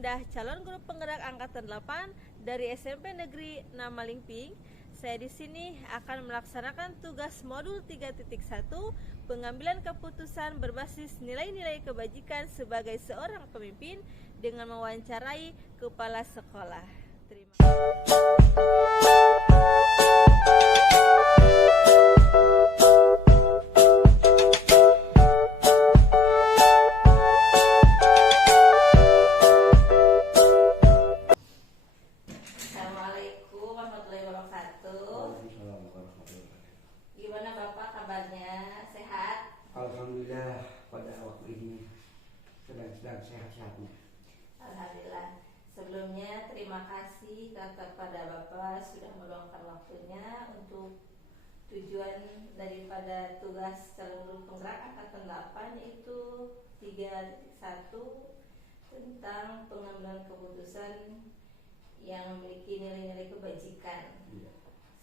Indah, calon guru penggerak angkatan 8 dari SMP Negeri 6 Malingping. Saya di sini akan melaksanakan tugas modul 3.1 pengambilan keputusan berbasis nilai-nilai kebajikan sebagai seorang pemimpin dengan mewawancarai kepala sekolah. Terima kasih. Assalamualaikum warahmatullahi wabarakatuh. Waalaikumsalam warahmatullahi wabarakatuh. Gimana Bapak kabarnya? Sehat? Alhamdulillah pada waktu ini sedang sehat-sehatnya. Alhamdulillah. Sebelumnya terima kasih kepada Bapak sudah meluangkan waktunya untuk tujuan daripada tugas calon guru penggerak angkatan 8 yaitu 3.1 tentang pengambilan keputusan yang memiliki nilai-nilai kebajikan. Iya.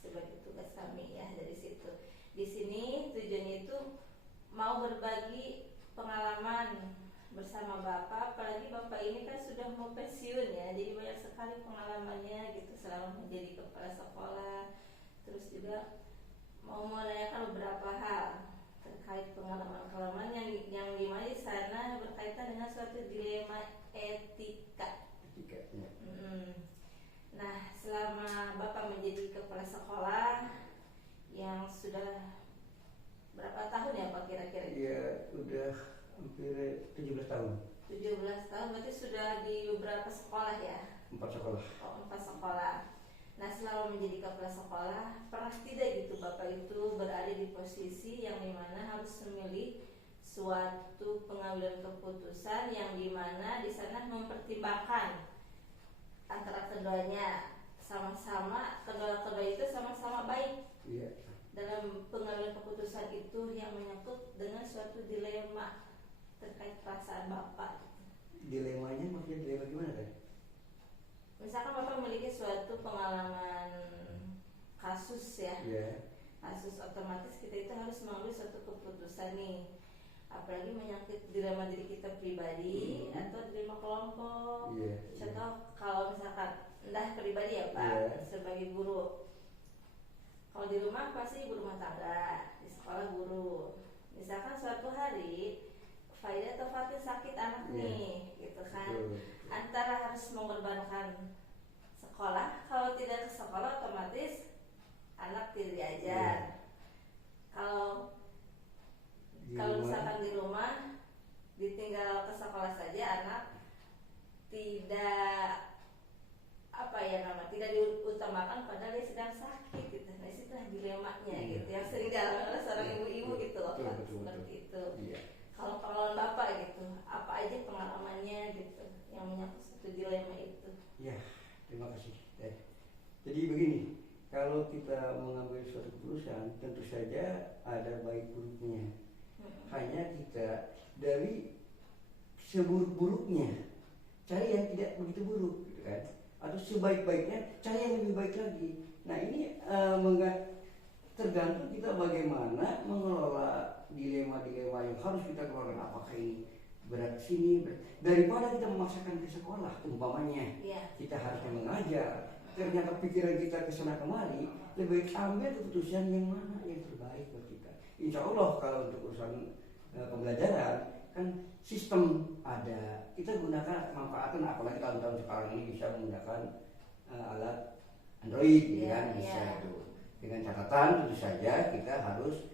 Sebagai tugas kami ya dari situ. Di sini tujuannya itu mau berbagi pengalaman bersama Bapak, apalagi Bapak ini kan sudah mau pensiun ya, jadi banyak sekali pengalamannya gitu selama menjadi kepala sekolah. Terus juga mau menanyakan beberapa hal terkait pengalaman-pengalaman yang dimana di sana berkaitan dengan suatu dilema etika. Etikanya. Nah, selama Bapak menjadi kepala sekolah yang sudah berapa tahun ya Pak kira-kira? Iya, udah hampir 17 tahun. 17 tahun berarti sudah di beberapa sekolah ya? 4 sekolah. Oh, 4 sekolah. Nah, selama menjadi kepala sekolah, pernah tidak gitu Bapak itu berada di posisi yang dimana harus memilih suatu pengambilan keputusan yang dimana di sana mempertimbangkan antara keduanya kedua itu sama-sama baik. Iya. Dalam pengambilan keputusan itu yang menyangkut dengan suatu dilema terkait perasaan Bapak. Dilemanya maksudnya dilema gimana kan? Misalkan Bapak memiliki suatu pengalaman kasus ya. Iya. Kasus otomatis kita itu harus mengambil suatu keputusan nih. Apalagi menyangkut dilema diri kita pribadi atau dilema kelompok. Iya. Contoh kalau misalkan entah pribadi ya Pak, Iya. sebagai guru. Kalau di rumah pasti ibu rumah tangga, di sekolah guru. Misalkan suatu hari Faida atau Fatin sakit anak nih, gitu kan. Betul. Antara harus mengorbankan sekolah, kalau tidak ke sekolah otomatis anak tidak diajar. Kalau misalkan di rumah ditinggal ke sekolah saja anak tidak tidak diutamakan padahal dia sedang sakit gitu. Nah, itulah dilemanya gitu yang sering dialami oleh seorang ibu-ibu gitu loh Pak, seperti itu. Iya. Kalau pengalaman Bapak gitu, apa aja pengalamannya gitu yang menyangkut satu dilema itu? Ya, terima kasih. Jadi begini, kalau kita mengambil suatu keputusan tentu saja ada baik buruknya. Hanya kita dari seburuk-buruknya cari yang tidak begitu buruk, gitu kan? Atau sebaik-baiknya cari yang lebih baik lagi. Nah ini tergantung kita bagaimana mengelola dilema-dilema yang harus kita keluarkan. Apakah ini berat sini daripada kita memaksakan ke sekolah umpamanya, kita harusnya mengajar. Ternyata pikiran kita kesana kemari, lebih baik ambil keputusan yang mana yang terbaik buat kita. Insya Allah kalau untuk urusan pembelajaran kan sistem ada, kita gunakan manfaatkan, apalagi tahun-tahun sekarang ini bisa menggunakan alat Android, kan bisa itu. Dengan catatan tentu saja kita harus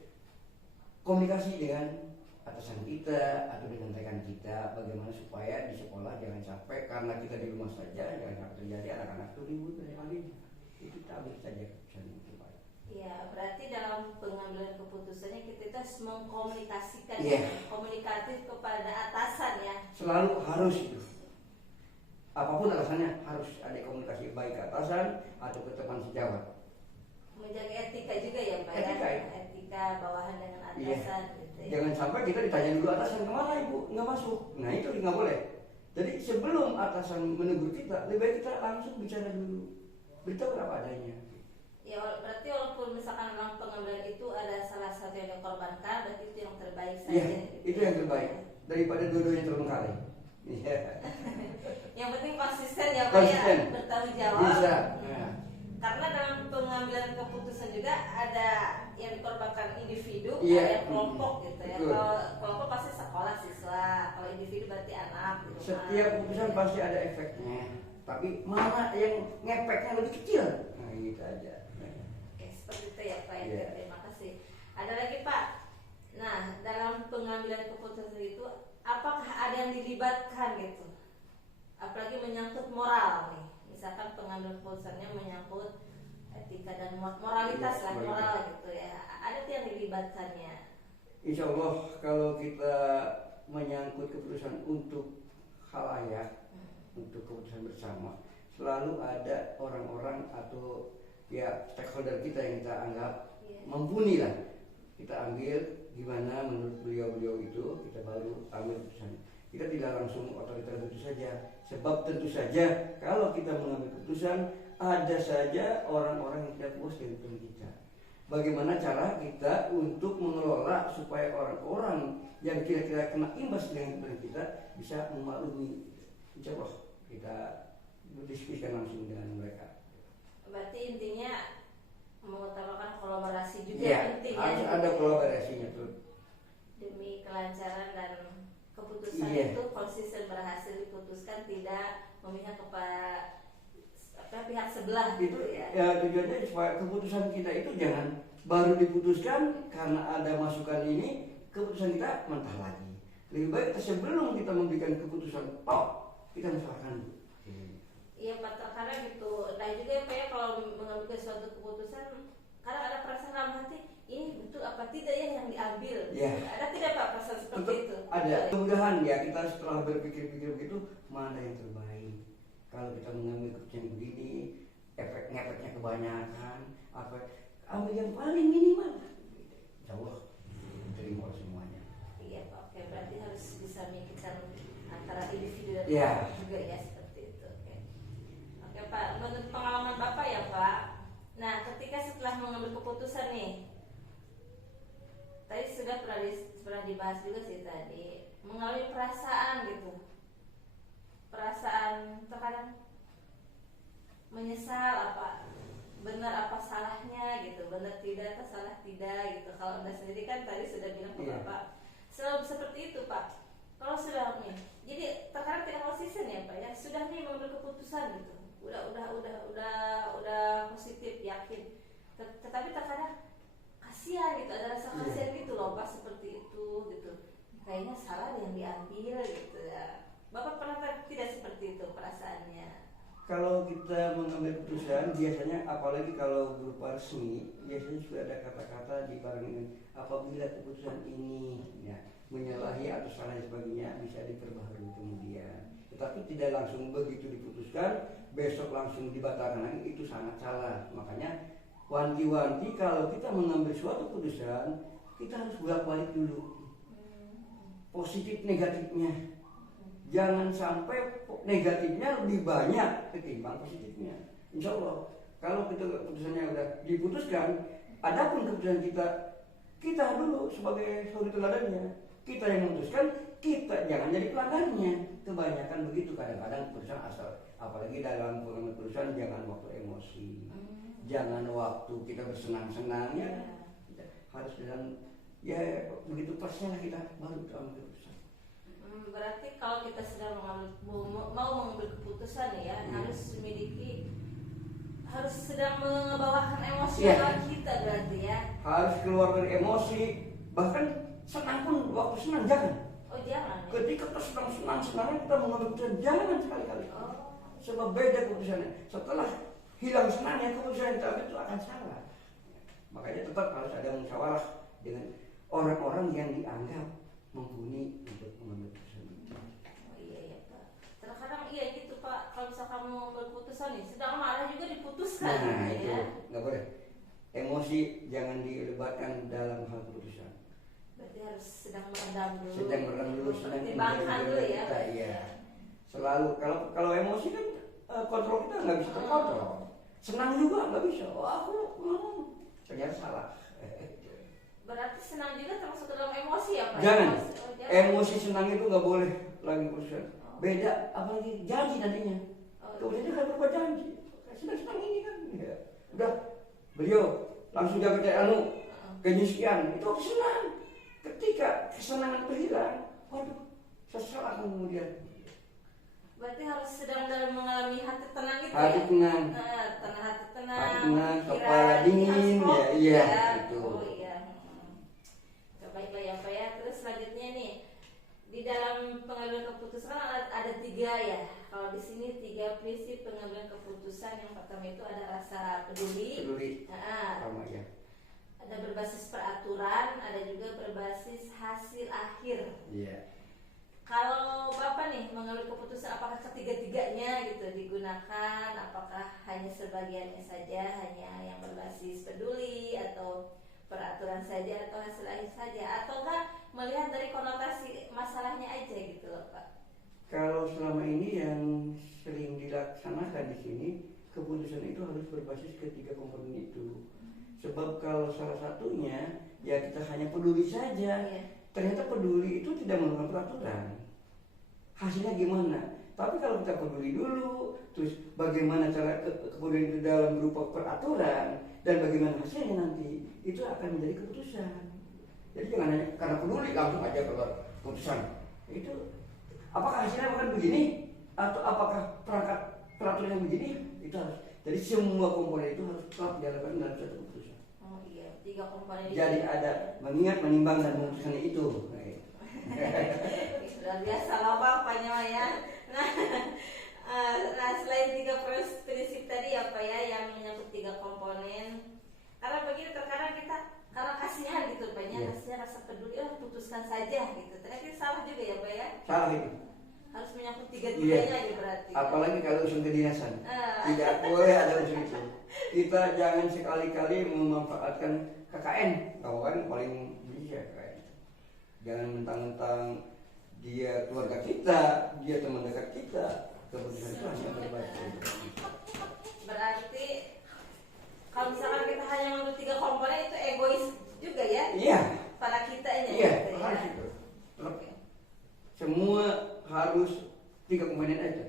komunikasi dengan atasan kita atau dengan rekan kita, bagaimana supaya di sekolah jangan sampai karena kita di rumah saja jangan sampai terjadi anak-anak itu ribut dan sebagainya. Itu kita ambil saja keputusan yang terbaik. Ya, berarti dalam pengambilan keputusannya kita harus mengkomunikasikan komunikatif kepada atasan ya. Selalu harus itu. Apapun alasannya harus ada komunikasi baik ke atasan atau ke teman sejawat. Menjaga etika juga ya Pak Etika, ya. Etika bawahan dengan atasan gitu ya. Jangan sampai kita ditanya dulu atasan kemana ibu, nggak masuk. Nah itu nggak boleh. Jadi sebelum atasan menegur kita, lebih baik kita langsung bicara dulu, beritahu apa adanya. Ya berarti walaupun misalkan dalam pengambilan itu ada salah satu yang dikorbankan, berarti itu yang terbaik saja. Iya, itu yang terbaik daripada dua-duanya terbengkalai. Iya. Yang penting konsisten ya Pak Konsisten. ya, bertanggung jawab. Bisa. Nah. Karena dalam pengambilan keputusan juga ada yang dikorbankan individu, Iya. ada kelompok gitu ya. Betul. Kalau kelompok pasti sekolah siswa, kalau individu berarti anak gitu. Setiap keputusan pasti ada efeknya, tapi mana yang ngefeknya lebih kecil? Nah gitu aja. Oke, seperti itu ya Pak. Iya. Terima kasih. Ada lagi Pak. Nah, dalam pengambilan keputusan itu, apakah ada yang dilibatkan gitu? Apalagi menyangkut moral nih. Misalkan pengambilan keputusannya menyangkut etika dan moralitas lah, Iya, moral gitu ya. Ada tuh yang dilibatkannya. Insya Allah kalau kita menyangkut keputusan untuk khalayak, untuk keputusan bersama, selalu ada orang-orang atau ya stakeholder kita yang kita anggap mumpuni lah. Kita ambil gimana menurut beliau-beliau itu, kita baru ambil keputusan. Kita tidak langsung otoriter begitu saja, sebab tentu saja kalau kita mengambil keputusan ada saja orang-orang yang tidak puas dengan keputusan kita. Bagaimana cara kita untuk mengelola supaya orang-orang yang kira-kira kena imbas dengan keputusan kita bisa memaklumi. Insya Allah kita berdiskusikan langsung dengan mereka. Berarti intinya mengutamakan kolaborasi juga Ya, penting harus ya. ada kolaborasinya tuh. Demi kelancaran dan keputusan Iya. itu konsisten berhasil diputuskan, tidak memihak kepada pihak sebelah Itu gitu ya. ya tujuannya supaya keputusan kita itu jangan baru diputuskan karena ada masukan ini, keputusan kita mentah lagi. Lebih baik sebelum kita memberikan keputusan kita masalahkan dulu. Iya Pak, terkadang gitu. Nah juga ya Pak ya, kalau mengambil suatu keputusan, kadang ada perasaan dalam hati, ini betul apa tidak ya yang diambil? Ya. Ada tidak Pak perasaan seperti Tetap itu? ada. Mudah-mudahan ya kita setelah berpikir-pikir begitu mana yang terbaik. Kalau kita mengambil keputusan begini, efeknya kebanyakan, ambil yang paling minimal. Insya Allah terima semuanya. Iya Pak, oke, berarti harus bisa memikirkan antara individu dan Ya. kelompok juga ya, seperti itu. Oke Pak, menurut pengalaman Bapak ya Pak, nah ketika setelah mengambil keputusan nih, tadi sudah pernah dibahas juga sih tadi, mengalami perasaan gitu, perasaan terkadang menyesal apa benar apa salahnya gitu, benar tidak atau salah tidak gitu. Kalau Anda sendiri kan tadi sudah bilang ke Bapak selalu seperti itu Pak. Kalau sudah nih, jadi terkadang tidak konsisten ya Pak ya, sudah nih mengambil keputusan gitu, udah positif yakin, tetapi terkadang kasihan gitu, ada rasa kasihan gitu loh Pak, seperti itu gitu, kayaknya salah yang diambil gitu ya. Bapak pernah tidak seperti itu perasaannya? Kalau kita mengambil keputusan biasanya, apalagi kalau berupa resmi, biasanya sudah ada kata-kata di barengan apabila keputusan ini ya, menyalahi atau salah dan sebagainya bisa diperbaharui kemudian. Tetapi tidak langsung begitu diputuskan besok langsung dibatalkan lagi, itu sangat salah. Makanya wanti-wanti kalau kita mengambil suatu keputusan kita harus bolak-balik dulu positif negatifnya. Jangan sampai negatifnya lebih banyak ketimbang positifnya. Insya Allah kalau kita keputusannya udah diputuskan, adapun keputusan kita dulu sebagai suri teladannya, kita yang memutuskan, kita jangan jadi pelanggannya. Kebanyakan begitu, kadang-kadang keputusan asal, apalagi dalam pengambilan keputusan jangan waktu emosi, jangan waktu kita bersenang-senangnya, harus dalam ya begitu pasnya lah kita baru ambil keputusan. Berarti kalau kita sedang mau mengambil keputusan ya, harus sedang membawakan emosi kita berarti ya. Harus keluar dari emosi, bahkan senang pun waktu senang jangan. Oh jangan. Ketika kita senang-senangnya kita mengambil keputusan jangan sekali-kali. Sebab beda keputusannya. Setelah hilang senangnya, keputusan yang kita ambil itu akan salah. Makanya tetap harus ada musyawarah dengan orang-orang yang dianggap mumpuni untuk mengambil keputusan. Iya Pak. Terkadang iya gitu Pak. Kalau misalkan mau mengambil keputusan nih, sedang marah juga diputuskan. Nah gitu, itu ya. nggak boleh. Emosi jangan dilibatkan dalam hal keputusan. Berarti harus sedang meredam dulu. Sedang pertimbangkan dulu ya. Kita, iya. Selalu kalau emosi kan kontrol kita nggak bisa terkontrol. Senang juga nggak bisa. Aku ternyata salah. Berarti senang juga termasuk ke dalam emosi ya Pak? Jangan. Jangan. Emosi senang itu nggak boleh lagi keputusan. beda apalagi janji nantinya. Kemudian dia kan berbuat janji. Senang-senang ini kan. Ya. Udah beliau langsung dapat kenyisian. Itu senang. Ketika kesenangan itu hilang, waduh, sesalah kemudian. Berarti harus sedang dalam mengalami hati tenang gitu hati ya? Tenang. Hati tenang. Hati tenang, kepala dingin, ya. Itu. Oh iya. Baiklah ya Pak ya. Terus selanjutnya nih, di dalam pengambilan keputusan ada 3 ya. Kalau di sini 3 prinsip pengambilan keputusan. Yang pertama itu ada rasa peduli. Sama ya. Ada berbasis peraturan, ada juga berbasis hasil akhir. Iya. Kalau Bapak nih mengambil keputusan, apakah ketiga-tiganya gitu digunakan? Apakah hanya sebagiannya saja, hanya yang berbasis peduli atau peraturan saja atau hasil akhir saja, ataukah melihat dari konotasi masalahnya aja gitu loh Pak? Kalau selama ini yang sering dilaksanakan di sini, keputusan itu harus berbasis ketiga komponen itu. Sebab kalau salah satunya ya kita hanya peduli saja, ternyata peduli itu tidak menggunakan peraturan. Hasilnya gimana? Tapi kalau kita peduli dulu, terus bagaimana cara kepedulian itu dalam berupa peraturan dan bagaimana hasilnya nanti, itu akan menjadi keputusan. Jadi jangan hanya karena peduli langsung aja keluar keputusan. Itu apakah hasilnya akan begini atau apakah perangkat peraturan yang begini? Itu harus. Jadi semua komponen itu harus tetap dilakukan dalam satu keputusan. 3 komponen itu. Jadi ada mengingat, menimbang, dan memutuskan itu. Luar biasa loh Pak ya. Nah, selain 3 prinsip tadi ya Pak ya, yang menyangkut 3 komponen. Karena begini terkadang kita karena kasihan gitu Pak ya, kasihan rasa peduli, putuskan saja gitu. Ternyata salah juga ya Pak ya. Salah itu. Harus menyangkut 3-tiganya gitu berarti. Apalagi kalau unsur kedinasan. Tidak boleh ada unsur itu. Kita jangan sekali-kali memanfaatkan KKN. KKN paling bisa KKN. Jangan mentang-mentang dia keluarga kita, dia teman dekat kita. Keputusan itu hanya berbasis. Berarti kalau misalkan kita hanya mengambil 3 komponen itu egois juga ya? Iya. Pada kitanya. Iya, gitu, harus ya? itu. Semua harus 3 komponen aja.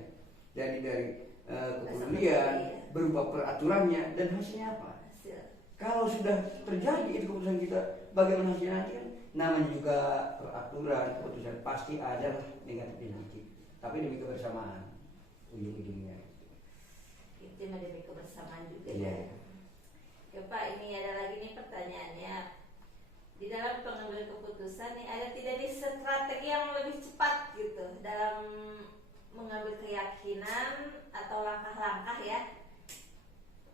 Jadi dari kepedulian berupa peraturannya dan hasilnya apa. Kalau sudah terjadi itu keputusan kita, bagaimana hasilnya nanti kan? Namanya juga peraturan, keputusan pasti ada negatif dan positif. Tapi demi kebersamaan ujung-ujungnya. Itu demi kebersamaan juga. Iya. Ya Pak, ini ada lagi nih pertanyaannya. Di dalam pengambilan keputusan nih, ada tidak nih strategi yang lebih cepat gitu dalam mengambil keyakinan atau langkah-langkah ya,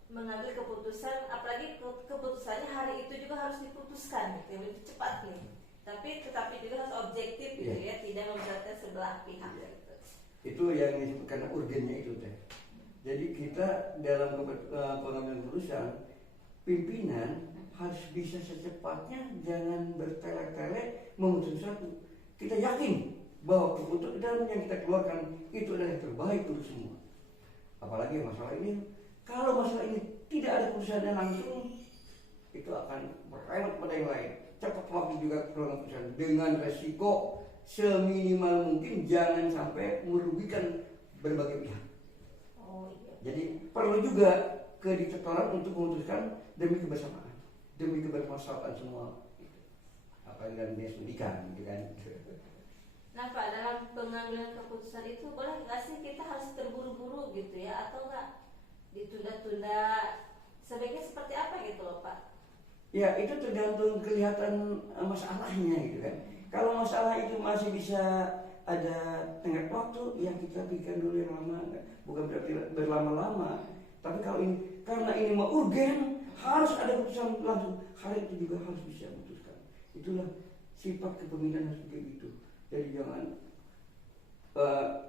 mengambil keputusan, apalagi keputusannya hari itu juga harus diputuskan gitu, lebih cepat nih. Tetapi juga harus objektif gitu ya, tidak memberatkan sebelah pihak gitu. Itu yang disebutkan urgennya itu teh. Jadi kita dalam pengambilan keputusan, pimpinan harus bisa secepatnya, jangan bertele-tele memutuskan satu. Kita yakin bahwa keputusan yang kita keluarkan itu adalah yang terbaik untuk semua. Apalagi masalah ini, kalau masalah ini tidak ada keputusannya langsung, itu akan berlewat pada yang lain. Cepat waktu juga keluarkan keputusan dengan resiko seminimal mungkin, jangan sampai merugikan berbagai pihak. Jadi perlu juga kediktatoran untuk memutuskan demi kebersamaan, demi kebermanfaatan semua. Apa yang dia studikan, gitu kan? Nah Pak, dalam pengambilan keputusan itu boleh nggak sih kita harus terburu-buru gitu ya, atau nggak ditunda-tunda? Sebaiknya seperti apa gitu loh Pak? Ya itu tergantung kelihatan masalahnya gitu kan. Kalau masalah itu masih bisa ada tenggat waktu, ya kita pikirkan dulu yang lama, bukan berarti berlama-lama. Tapi kalau ini karena ini mau urgen, harus ada keputusan langsung, hari itu juga harus bisa memutuskan. Itulah sifat kepemimpinan harus begitu. Jadi jangan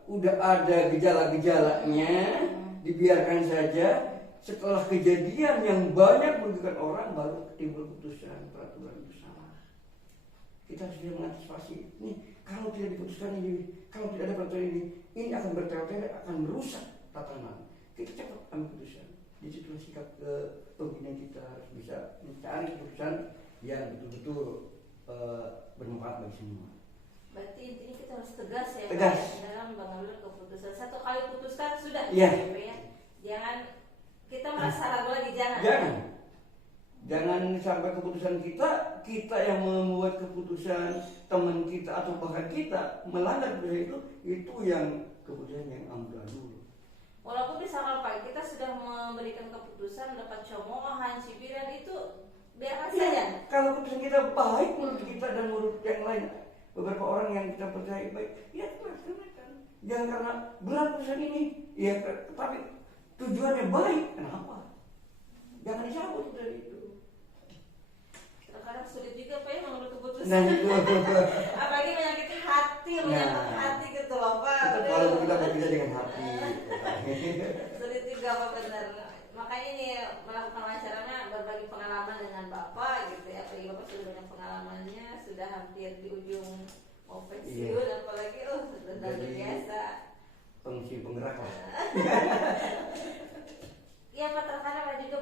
udah ada gejala-gejalanya dibiarkan saja, setelah kejadian yang banyak merugikan orang baru timbul keputusan peraturan itu salah. Kita harus bisa mengantisipasi. Nih kalau tidak diputuskan ini, kalau tidak ada peraturan ini akan bertele-tele, akan merusak tatanan. Kita cepat ambil keputusan. Di situ sikap pembinaan kita harus bisa mencari keputusan yang betul-betul bermanfaat bagi semua. Berarti intinya kita harus tegas ya Tegas. Pak, dalam mengambil keputusan. Satu kali putuskan sudah. Iya. Pak, ya. Jangan kita merasa ragu lagi, jangan. Jangan sampai keputusan kita yang membuat keputusan, teman kita atau bahkan kita melanggar keputusan itu yang keputusan yang amburadul. Walaupun misalkan Pak kita sudah memberikan keputusan, dapat cemoohan, cibiran, itu biarkan saja. Kalau keputusan kita baik menurut kita dan menurut yang lain, beberapa orang yang kita percaya baik, ya laksanakan. Jangan karena berat keputusan ini, ya tapi tujuannya baik, kenapa? Jangan dicabut dari itu. Kadang sulit juga Pak ya mengambil keputusan. Nah itu. Apalagi menyakiti hati, menyakiti hati gitu loh Pak. Kalau kita bekerja dengan hati. Sulit juga Pak, benar. Makanya ini melakukan wawancaranya berbagi pengalaman dengan Bapak gitu ya. Apalagi Bapak sudah banyak pengalamannya, sudah hampir di ujung mau pensiun, apalagi luar biasa. Pengisi penggerak lah. Iya Pak, terkadang juga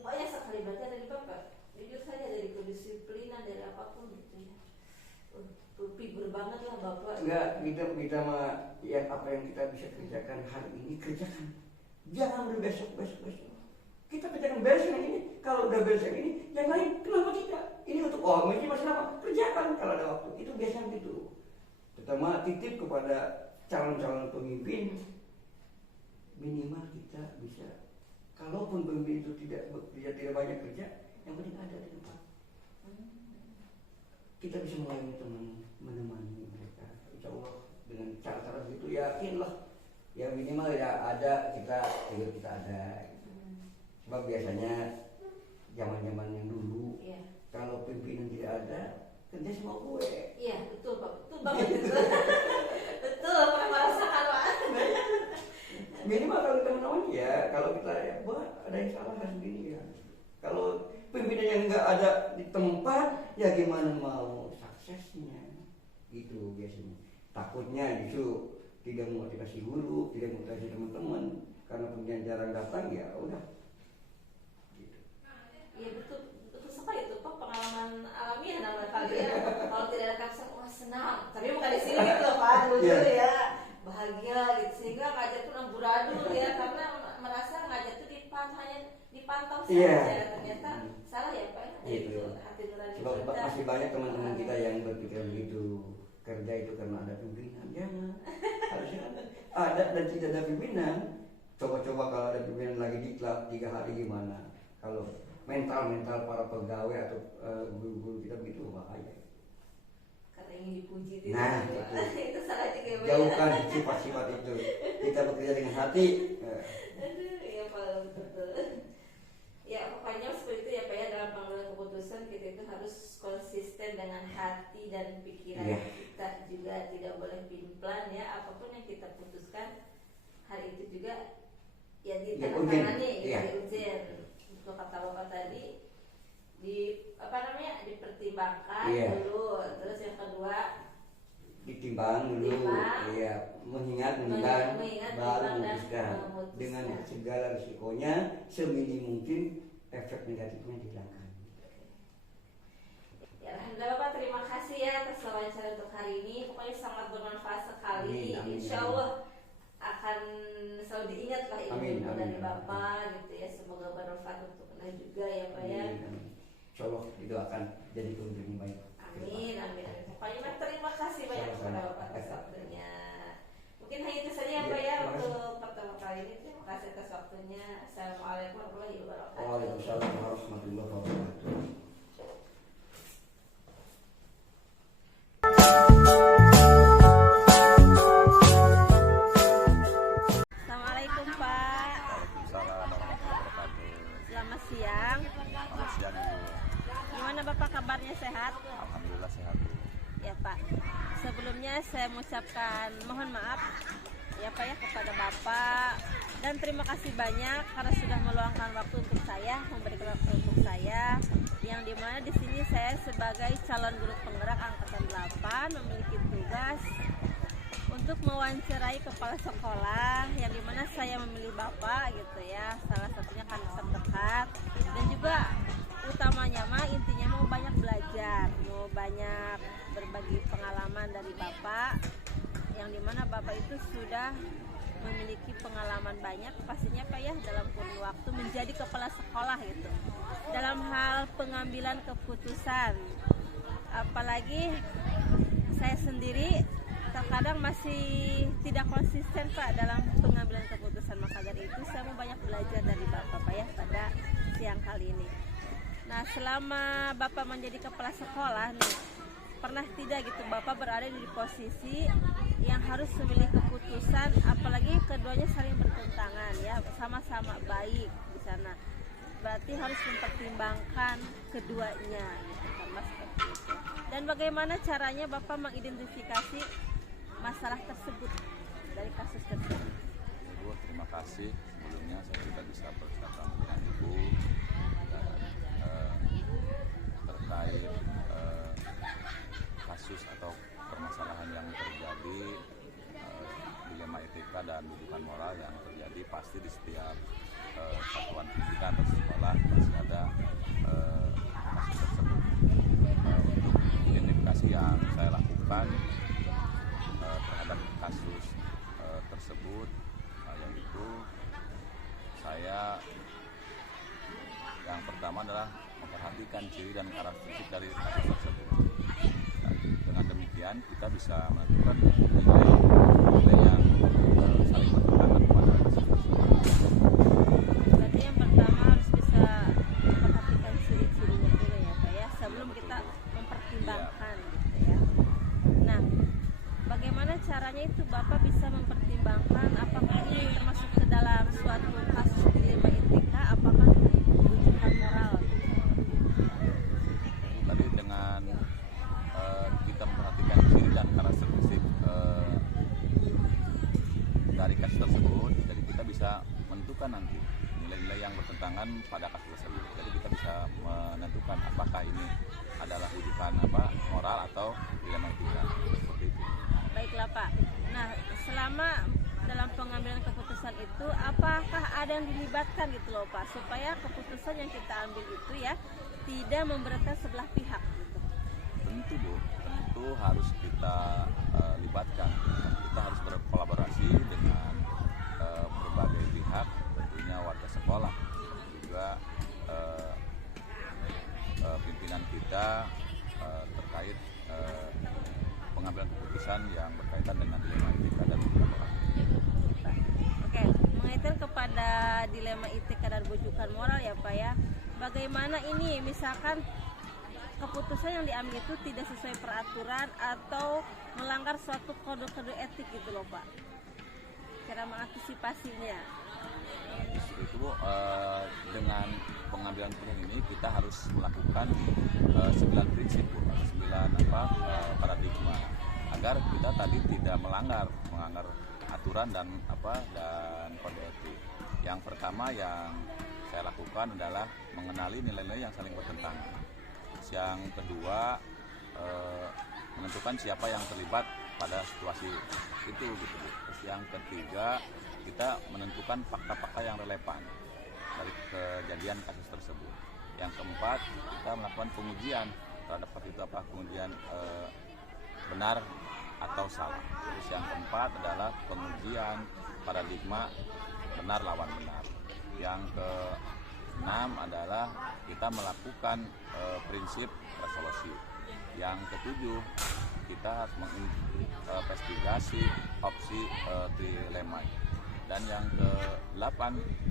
banyak sekali belajar dari Bapak. Jujur saja dari kedisiplinan, dari apapun gitu ya. Figur banget lah Bapak. Enggak, kita mah ya apa yang kita bisa kerjakan hari ini kerjakan. Jangan udah besok. Kita kerjakan beres yang ini. Kalau udah beres yang ini, yang lain kenapa tidak? Ini untuk masih apa? Kerjakan kalau ada waktu. Itu biasanya gitu. Pertama titip kepada calon-calon pemimpin, minimal kita bisa. Kalaupun pemimpin itu tidak banyak kerja, yang penting ada di tempat. Kita bisa melayani teman, menemani mereka. Insya Allah dengan cara-cara begitu yakinlah. Ya minimal ya ada kita ada. Gitu. Sebab biasanya zaman-zaman yang dulu, kalau pimpinan tidak ada, kerja semua gue. Iya betul Pak, betul banget itu. Betul Pak, merasakan Pak. Minimal kalau kita menemani ya, kalau kita ya buat ada yang salah harus begini ya. Kalau pimpinan yang nggak ada di tempat, ya gimana mau suksesnya? Gitu biasanya. Takutnya justru tidak mau dikasih guru, tidak mau dikasih teman-teman, karena pimpinan jarang datang ya udah. Gitu. Iya betul sekali itu Pak, pengalaman alamiah namanya kali ya. Kalau tidak ada kapsul, wah senang. Tapi bukan di sini gitu Pak, dulu ya bahagia gitu, sehingga ngajak tuh amburadul ya, karena merasa ngajak tuh dipantau saja. Ternyata salah ya Pak. Itu hati nurani kita. Masih banyak teman-teman kita yang berpikir begitu, kerja itu karena ada pimpinan. Jangan. Harusnya ada dan tidak ada pimpinan. Coba-coba kalau ada pimpinan lagi di klub 3 hari gimana? Kalau mental para pegawai atau guru-guru kita begitu bahaya. Karena ingin dipuji nah, itu salah juga ya. Jauhkan sifat-sifat itu. Kita bekerja dengan hati. Aduh, ya Pak, betul. Ya pokoknya seperti itu ya Pak ya, dalam pengambilan keputusan kita itu harus konsisten dengan hati dan pikiran kita juga, tidak boleh pimplan ya. Apapun yang kita putuskan hari itu juga ya ditandatangani, diujian. Untuk kata Bapak tadi dipertimbangkan dulu, terus yang kedua ditimbang dulu, mengingat baru memutuskan dengan segala risikonya, seminim mungkin efek negatifnya dihilangkan. Ya, alhamdulillah Bapak, terima kasih ya atas wawancara untuk hari ini. Pokoknya sangat bermanfaat sekali. Insya Allah akan selalu diingat lah ilmu dari Bapak gitu ya. Semoga bermanfaat untuk Anda juga ya Pak ya. Insya Allah itu akan jadi pemimpin yang baik. Amin. Pokoknya terima kasih banyak kepada Bapak atas waktunya. Mungkin hanya itu saja ya Pak ya untuk pertemuan kali ini. Terima kasih atas waktunya. Assalamualaikum warahmatullahi wabarakatuh. Waalaikumsalam warahmatullahi wabarakatuh. Assalamualaikum Pak. Waalaikumsalam warahmatullahi wabarakatuh. Selamat siang. Selamat siang Ibu. Gimana Bapak kabarnya, sehat? Alhamdulillah sehat. Ya Pak. Sebelumnya saya mengucapkan mohon maaf ya Pak ya kepada Bapak, dan terima kasih banyak karena sudah meluangkan waktu untuk saya, memberikan waktu untuk saya, yang dimana di sini saya sebagai calon guru penggerak angkatan 8 memiliki tugas untuk mewawancarai kepala sekolah, yang dimana saya memilih Bapak gitu ya, salah satunya kan terdekat, dan juga utamanya mah intinya mau banyak belajar, mau banyak berbagi pengalaman pengalaman dari Bapak, yang dimana Bapak itu sudah memiliki pengalaman banyak pastinya Pak ya dalam kurun waktu menjadi kepala sekolah gitu. Dalam hal pengambilan keputusan, apalagi saya sendiri terkadang masih tidak konsisten Pak dalam pengambilan keputusan, maka dari itu saya mau banyak belajar dari Bapak Pak ya pada siang kali ini. Nah, selama Bapak menjadi kepala sekolah nih, pernah tidak gitu Bapak berada di posisi yang harus memilih keputusan, apalagi keduanya saling bertentangan ya, sama-sama baik di sana. Berarti harus mempertimbangkan keduanya gitu, sama seperti itu. Dan bagaimana caranya Bapak mengidentifikasi masalah tersebut dari kasus tersebut? Ibu, terima kasih sebelumnya saya juga bisa berkata dengan Ibu terkait kasus atau permasalahan yang terjadi, dilema etika dan rujukan moral yang terjadi pasti di setiap satuan pendidikan atau sekolah pasti ada kasus tersebut. Untuk identifikasi yang saya lakukan terhadap kasus tersebut, yaitu saya yang pertama adalah memperhatikan ciri dan karakteristik dari kasus tersebut. Nah, dengan demikian kita bisa menentukan nilai yang saling bertentangan pada kasus tersebut. Berarti yang pertama harus bisa memperhatikan ciri-cirinya dulu ya Pak ya, sebelum kita mempertimbangkan gitu ya. Nah, bagaimana caranya itu Bapak bisa mempertimbangkan apakah ini termasuk ke dalam suatu kasus dilema etika, apakah rujukan moral? Tadi dengan kita memperhatikan ciri dan karakteristik dari kasus tersebut, jadi kita bisa menentukan nanti nilai-nilai yang bertentangan pada kasus tersebut. Jadi kita bisa menentukan apakah ini adalah rujukan moral atau dilema etika, seperti itu. Baiklah Pak. Nah, selama dalam pengambilan keputusan itu, apakah ada yang dilibatkan gitu loh Pak, supaya keputusan yang kita ambil itu ya tidak memberatkan sebelah pihak gitu? Tentu Bu, tentu harus kita libatkan. Kita harus berkolaborasi dengan berbagai pihak, tentunya warga sekolah, juga pimpinan kita terkait pengambilan keputusan yang berkaitan dengan dilema etika dan rujukan moral. Oke, mengaitkan kepada dilema etika dan rujukan moral ya Pak ya, bagaimana ini misalkan keputusan yang diambil itu tidak sesuai peraturan atau melanggar suatu kode-kode etik gitu loh Pak, cara mengantisipasinya? Itu Bu, dengan pengambilan keputusan ini kita harus melakukan 9 prinsip Bu, 9 paradigma agar kita tadi tidak melanggar aturan dan kode etik. Yang pertama yang saya lakukan adalah mengenali nilai-nilai yang saling bertentangan. Yang kedua, menentukan siapa yang terlibat pada situasi itu gitu Bu. Terus yang ketiga, kita menentukan fakta-fakta yang relevan dari kejadian kasus tersebut. Yang keempat, kita melakukan pengujian terhadap kasus itu, pengujian benar atau salah. Terus yang keempat adalah pengujian paradigma benar lawan benar. Yang keenam adalah kita melakukan prinsip resolusi. Yang ketujuh, kita harus menginvestigasi opsi trilema. Dan yang ke-8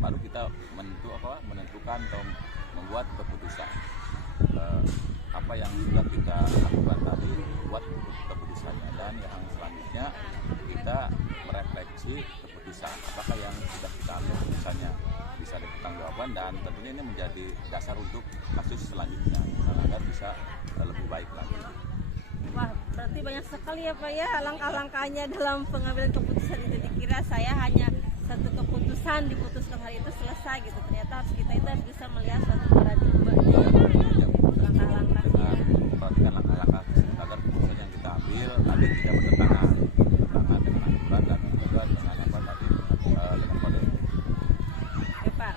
baru kita menentukan atau membuat keputusan. Apa yang sudah kita lakukan tadi, buat keputusannya. Dan yang selanjutnya kita merefleksi keputusan, apakah yang sudah kita ambil keputusannya bisa dipertanggungjawabkan, dan tentunya ini menjadi dasar untuk kasus selanjutnya agar bisa lebih baik lagi. Wah, berarti banyak sekali ya Pak ya langkah-langkahnya dalam pengambilan keputusan itu. Dikira saya hanya satu keputusan diputuskan hari itu selesai gitu, ternyata kita itu harus bisa melihat suatu paradigma, langkah-langkahnya. Perhatikan langkah-langkah agar keputusan yang kita ambil tadi tidak bertentangan dengan aturan dan juga dengan dengan kode. Oke Pak.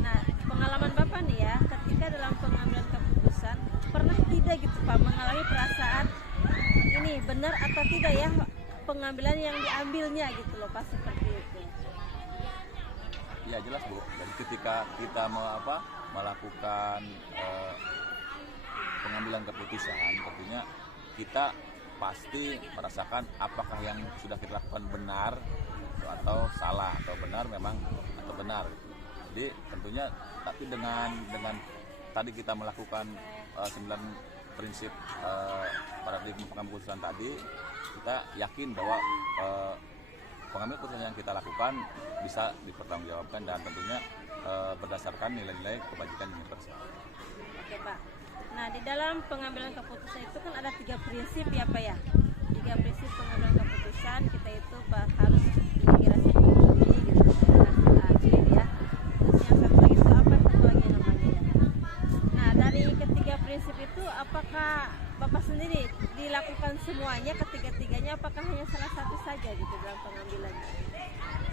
Nah, pengalaman Bapak nih ya, ketika dalam pengambilan keputusan pernah tidak gitu Pak mengalami perasaan ini ini benar atau tidak ya pengambilan yang diambilnya gitu loh Pak, seperti itu. Ya jelas Bu, jadi ketika kita melakukan pengambilan keputusan, tentunya kita pasti merasakan apakah yang sudah kita lakukan benar atau salah, atau benar memang atau benar. Jadi tentunya tapi dengan tadi kita melakukan 9 prinsip paradigma pengambilan keputusan tadi, kita yakin bahwa pengambilan keputusan yang kita lakukan bisa dipertanggungjawabkan dan tentunya berdasarkan nilai-nilai kebajikan universal. Oke Pak. Nah, di dalam pengambilan keputusan itu kan ada 3 prinsip ya Pak ya. 3 prinsip pengambilan keputusan kita itu Pak, harus integrasi teknologi gitu, agil ya. Terus yang satu lagi itu apa itu lagi namanya ya. Nah, dari ketiga prinsip itu apakah Bapak sendiri dilakukan semuanya ketiga-tiganya, apakah hanya salah satu saja gitu dalam pengambilannya?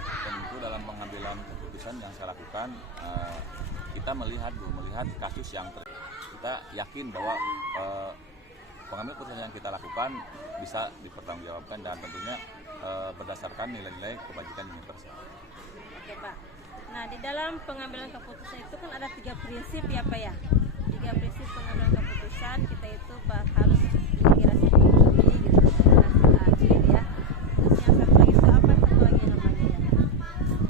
Tentu dalam pengambilan keputusan yang saya lakukan, kita melihat kasus yang kita yakin bahwa pengambilan keputusan yang kita lakukan bisa dipertanggungjawabkan dan tentunya berdasarkan nilai-nilai kebajikan universal. Oke Pak. Nah, di dalam pengambilan keputusan itu kan ada 3 prinsip ya Pak ya. 3 prinsip pengambilan keputusan kita itu Pak, harus integrasi teknologi gitu, agil ya. Terus yang satu lagi itu apa itu lagi namanya ya.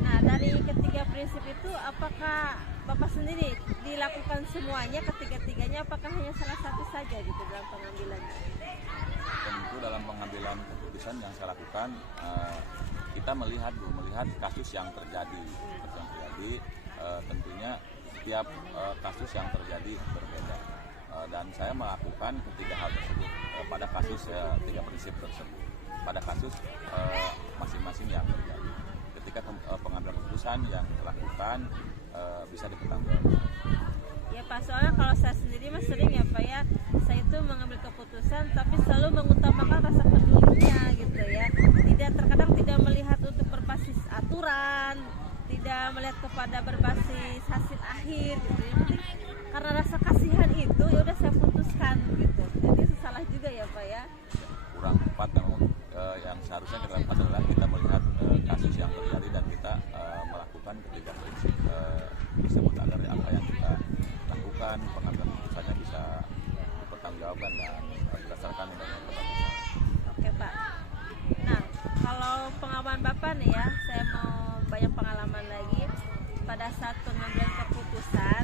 Nah, dari ketiga prinsip itu apakah Bapak sendiri dilakukan semuanya ketiga-tiganya, apakah hanya salah satu saja gitu dalam pengambilannya? Tentu dalam pengambilan keputusan yang saya lakukan, kita melihat kasus yang terjadi. Tentunya setiap kasus yang terjadi berbeda, dan saya melakukan ketiga hal tersebut pada kasus 3 prinsip tersebut pada kasus masing-masing yang terjadi. Ketika pengambilan keputusan yang dilakukan bisa dipertanggungjawabkan. Ya Pak, soalnya kalau saya sendiri mas sering ya Pak ya, saya itu mengambil keputusan tapi selalu mengutamakan rasa pedulinya gitu ya. Terkadang tidak melihat untuk berbasis aturan, tidak melihat kepada berbasis hasil akhir gitu. Yang penting karena rasa kasihan itu ya udah saya putuskan gitu. Jadi itu salah juga ya Pak ya. Kurang tepat memang, yang seharusnya kita lakukan adalah kita melihat kasus yang terjadi dan kita melakukan ketiga prinsip tersebut agar apa yang kita lakukan pengambilan keputusannya bisa dipertanggungjawabkan dan berdasarkan nilai kebajikan. Oke Pak. Nah, kalau pengalaman Bapak nih ya, saya mau banyak pengalaman lagi pada saat pengambilan keputusan.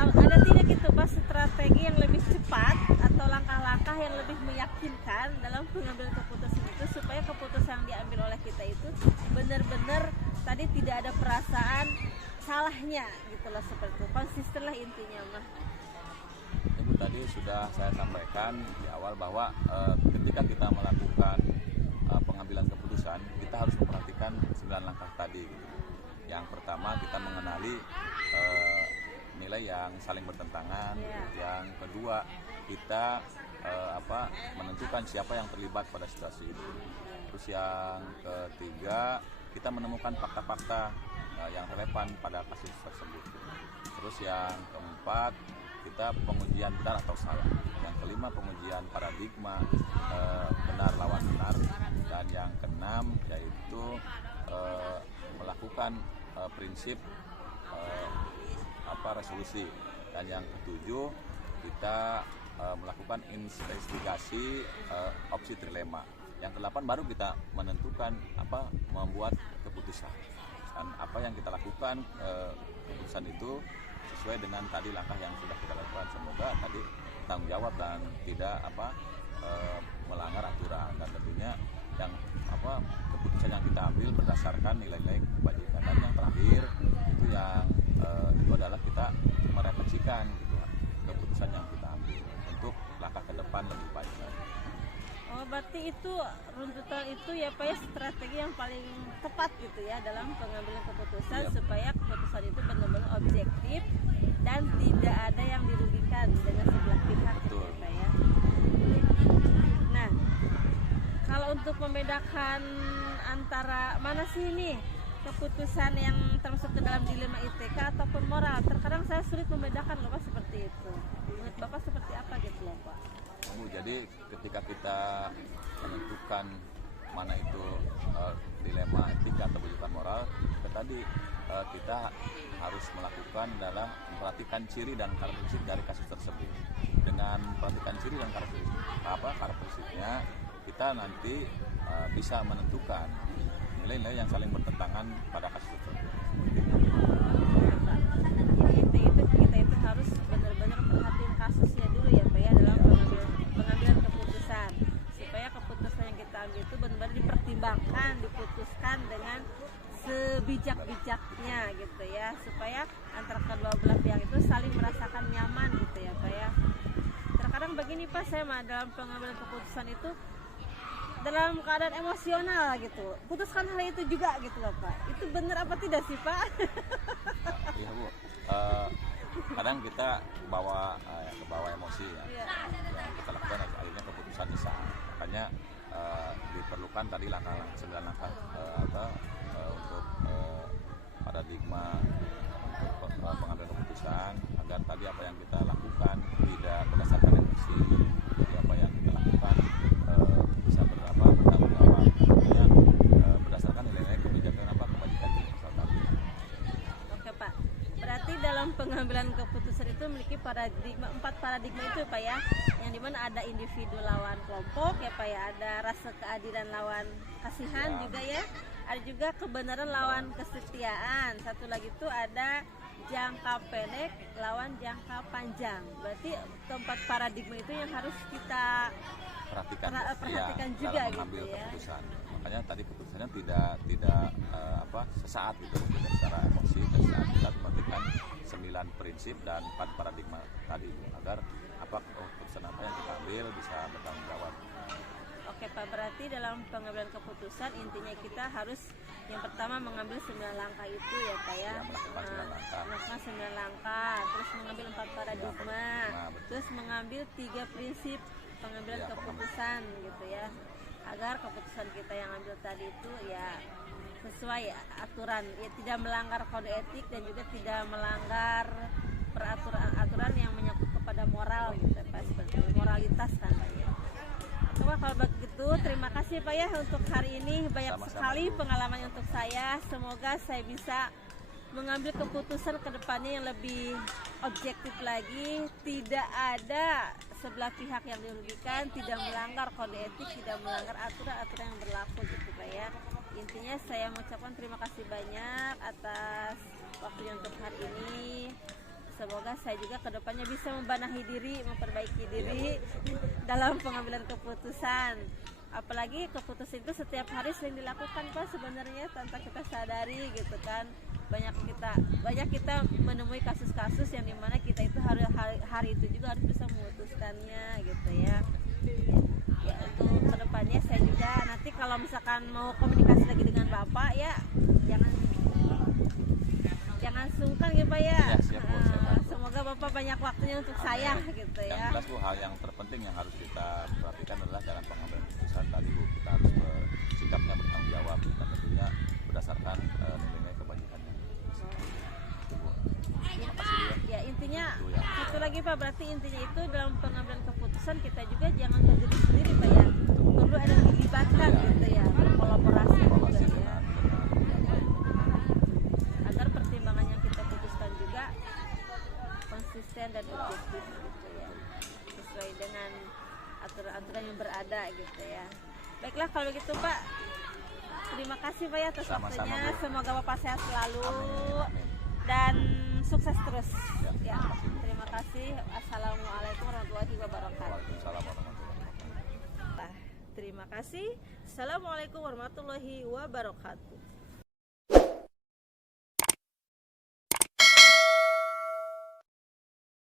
Ada tidak gitu Pak strategi yang lebih cepat atau langkah-langkah yang lebih meyakinkan dalam pengambilan keputusan itu supaya keputusan yang diambil oleh kita itu benar-benar tadi tidak ada perasaan salahnya gitu loh, seperti itu. Konsisten lah intinya mah. Ibu tadi sudah saya sampaikan di awal bahwa ketika kita melakukan pengambilan keputusan, kita harus memperhatikan 9 langkah tadi. Yang pertama kita mengenali nilai yang saling bertentangan. Yang kedua kita menentukan siapa yang terlibat pada situasi itu. Terus yang ketiga kita menemukan fakta-fakta yang relevan pada kasus tersebut. Terus yang keempat kita pengujian benar atau salah. Yang kelima pengujian paradigma benar lawan benar. Dan yang keenam yaitu melakukan prinsip resolusi. Dan yang ketujuh kita melakukan investigasi opsi trilema. Yang ke-8 baru kita menentukan membuat keputusan. Dan apa yang kita lakukan keputusan itu sesuai dengan tadi langkah yang sudah kita lakukan. Semoga tadi tanggung jawab dan tidak melanggar aturan, dan tentunya yang keputusan yang kita ambil berdasarkan nilai-nilai kebajikan. Dan yang terakhir itu yang itu adalah kita merefleksikan gitu, keputusan yang kita ambil untuk langkah ke depan lebih baik lagi. Oh, berarti itu runtutan itu ya Pak ya strategi yang paling tepat gitu ya dalam pengambilan keputusan, supaya keputusan itu benar-benar objektif dan tidak ada yang dirugikan dengan sebelah pihak gitu ya Pak ya. Nah, kalau untuk membedakan antara mana sih ini keputusan yang termasuk ke dalam dilema ITK ataupun moral, terkadang saya sulit membedakan loh Pak, seperti itu. Menurut Bapak seperti apa gitu loh Pak? Jadi ketika kita menentukan mana itu dilema etika atau bujukan moral, tadi kita harus melakukan adalah memperhatikan ciri dan karakteristik dari kasus tersebut. Dengan memperhatikan ciri dan karakteristiknya, kita nanti bisa menentukan nilai-nilai yang saling bertentangan pada kasus tersebut. Kita itu harus benar-benar perhatiin kasusnya dulu ya Pak ya, dalam pengambilan keputusan, supaya keputusan yang kita ambil itu benar-benar dipertimbangkan, diputuskan dengan sebijak-bijaknya gitu ya, supaya antara kedua belah pihak itu saling merasakan nyaman gitu ya Pak ya. Terkadang begini Pak, saya dalam pengambilan keputusan itu dalam keadaan emosional gitu, putuskan hal itu juga gitu loh Pak. Itu benar apa tidak sih Pak? Iya Bu, kadang kita bawa emosi ya. Yang kita lakukan akhirnya keputusan bisa. Makanya diperlukan tadi langkah-langkah 9 langkah untuk paradigma untuk pengambilan keputusan, agar tadi apa yang kita lakukan tidak berdasarkan emosi. Jadi apa yang kita lakukan bisa bertanggung jawab, berdasarkan nilai-nilai kebijakan kebajikan di masyarakat tadi. Oke Pak, berarti dalam pengambilan keputusan itu memiliki paradigma, 4 paradigma itu Pak ya, yang dimana ada individu lawan kelompok ya Pak ya, ada rasa keadilan lawan kasihan ya. Juga ya, ada juga kebenaran lawan kesetiaan, satu lagi itu ada jangka pendek lawan jangka panjang. Berarti keempat paradigma itu yang harus kita perhatikan juga dalam mengambil gitu ya. Keputusan. Makanya tadi keputusannya tidak sesaat gitu, tidak secara emosi, dan sesaat kita perhatikan 9 prinsip dan 4 paradigma tadi agar keputusan apa yang kita ambil bisa bertanggung jawab. Oke Pak, berarti dalam pengambilan keputusan intinya kita harus yang pertama mengambil 9 langkah itu ya Pak ya, melakukan 9 langkah, terus mengambil 4 paradigma, terus mengambil 3 prinsip pengambilan keputusan gitu ya, agar keputusan kita yang ambil tadi itu ya sesuai aturan, ya tidak melanggar kode etik dan juga tidak melanggar peraturan yang menyangkut kepada moral gitu Pak, seperti moralitas kan Pak ya. Wah, kalau begitu terima kasih Pak ya untuk hari ini, banyak sekali pengalaman untuk saya. Semoga saya bisa mengambil keputusan ke depannya yang lebih objektif lagi, tidak ada sebelah pihak yang dirugikan, tidak melanggar kode etik, tidak melanggar aturan-aturan yang berlaku gitu Pak ya. Intinya saya mengucapkan terima kasih banyak atas waktunya untuk hari ini. Semoga saya juga kedepannya bisa membenahi diri, memperbaiki diri dalam pengambilan keputusan. Apalagi keputusan itu setiap hari sering dilakukan Pak sebenarnya tanpa kita sadari gitu kan. Banyak kita menemui kasus-kasus yang dimana kita itu hari itu juga harus bisa memutuskannya gitu ya. Ya untuk kedepannya saya juga nanti kalau misalkan mau komunikasi lagi dengan Bapak ya jangan sungkan ya Pak ya. Siap, Bu. Semoga Bapak banyak waktunya untuk saya gitu ya. Yang jelas Bu, hal yang terpenting yang harus kita perhatikan adalah dalam pengambilan keputusan tadi Bu, kita harus bersikapnya bertanggung jawab dan tentunya berdasarkan nilai-nilai kebajikannya. Terima kasih Bu ya. Ya intinya ya. satu lagi Pak, berarti intinya itu dalam pengambilan keputusan kita juga jangan berdiri sendiri Pak ya. Perlu ada dilibatkan gitu ya, kolaborasi juga ya. Agar pertimbangan yang kita putuskan juga konsisten dan objektif gitu ya, sesuai dengan aturan-aturan yang berada gitu ya. Baiklah kalau begitu Pak, terima kasih Pak ya atas waktunya. Semoga Bapak sehat selalu. Amin. Dan sukses terus ya. Terima kasih. Assalamualaikum warahmatullahi wabarakatuh. Waalaikumsalam warahmatullahi wabarakatuh. Terima kasih. Assalamualaikum warahmatullahi wabarakatuh.